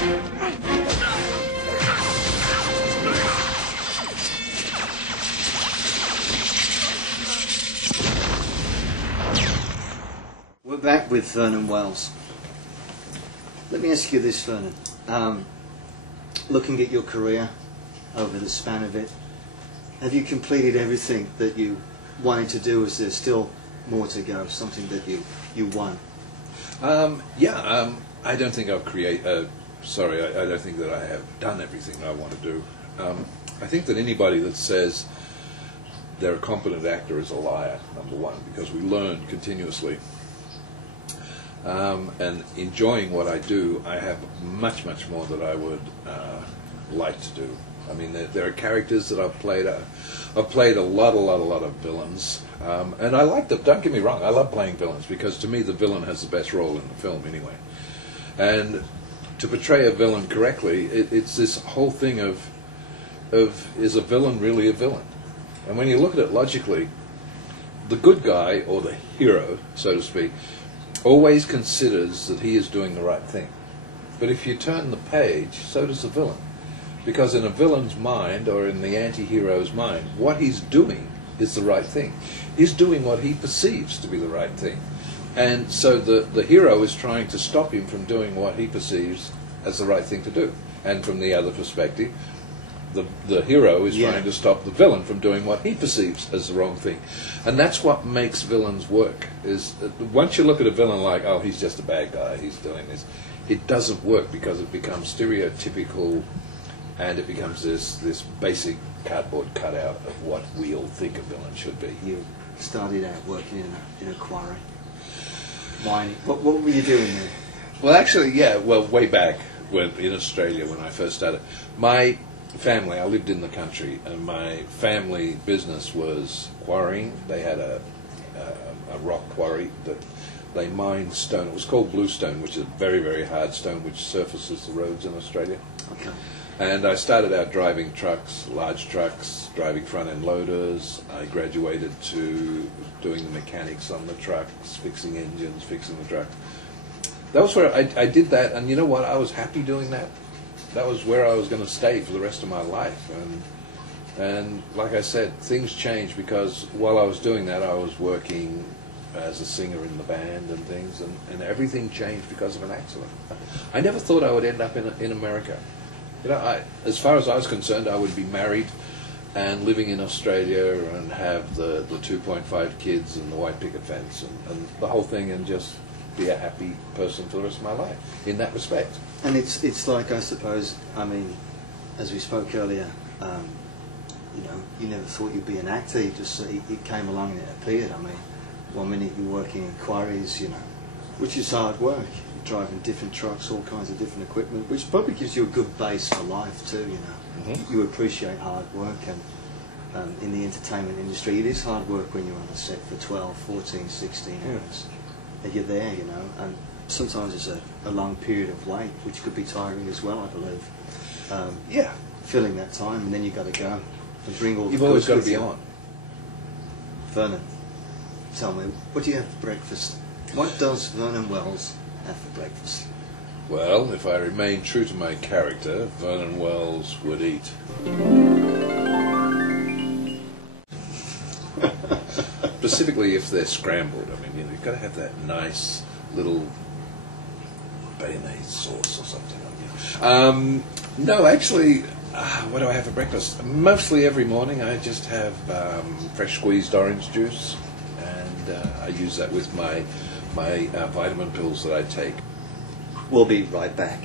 We're back with Vernon Wells. Let me ask you this, Vernon. Looking at your career over the span of it, have you completed everything that you wanted to do? Is there still more to go, something that you won? I don't think I've I don't think that I have done everything I want to do. I think that anybody that says they're a competent actor is a liar, number one, because we learn continuously. And enjoying what I do, I have much more that I would like to do. I mean, there are characters that I've played. I've played a lot of villains, and I like them. Don't get me wrong, I love playing villains, because to me the villain has the best role in the film anyway. And to portray a villain correctly, it's this whole thing of is a villain really a villain? And when you look at it logically, the good guy, or the hero, so to speak, always considers that he is doing the right thing. But if you turn the page, so does the villain. Because in a villain's mind, or in the anti-hero's mind, what he's doing is the right thing. He's doing what he perceives to be the right thing. And so the hero is trying to stop him from doing what he perceives as the right thing to do. And from the other perspective, the hero is trying to stop the villain from doing what he perceives as the wrong thing. And that's what makes villains work. Is once you look at a villain like, oh, he's just a bad guy, he's doing this, it doesn't work, because it becomes stereotypical, and it becomes this basic cardboard cutout of what we all think a villain should be. You started out working in a quarry. Mining. What were you doing there? Well, actually, way back in Australia when I first started, my family, I lived in the country, and my family business was quarrying. They had a rock quarry that they mined stone. It was called bluestone, which is very hard stone which surfaces the roads in Australia. Okay. And I started out driving trucks, large trucks, driving front-end loaders. I graduated to doing the mechanics on the trucks, fixing engines, fixing the trucks. That was where I did that, and you know what? I was happy doing that. That was where I was going to stay for the rest of my life. And like I said, things changed, because while I was doing that, I was working as a singer in the band and things, and everything changed because of an accident. I never thought I would end up in America. You know, as far as I was concerned, I would be married and living in Australia and have the 2.5 kids and the white picket fence and the whole thing, and just be a happy person for the rest of my life in that respect. And it's like, I suppose, I mean, as we spoke earlier, you know, you never thought you'd be an actor. You just it came along and it appeared. I mean, one minute you're working in quarries, you know, which is hard work. You're driving different trucks, all kinds of different equipment, which probably gives you a good base for life too. You know, you appreciate hard work, and in the entertainment industry, it is hard work when you're on the set for 12, 14, 16 hours. And you're there, you know, and sometimes it's a long period of wait, which could be tiring as well, I believe. Filling that time, and then you've got to go and bring all the. You've always got to be on. Vernon, tell me, what do you have for breakfast? What does Vernon Wells have for breakfast? Well, if I remain true to my character, Vernon Wells would eat. Specifically if they're scrambled. I mean, you know, you've got to have that nice little bayonnaise sauce or something. No, actually, what do I have for breakfast? Mostly every morning I just have fresh squeezed orange juice, and I use that with my vitamin pills that I take. We'll be right back.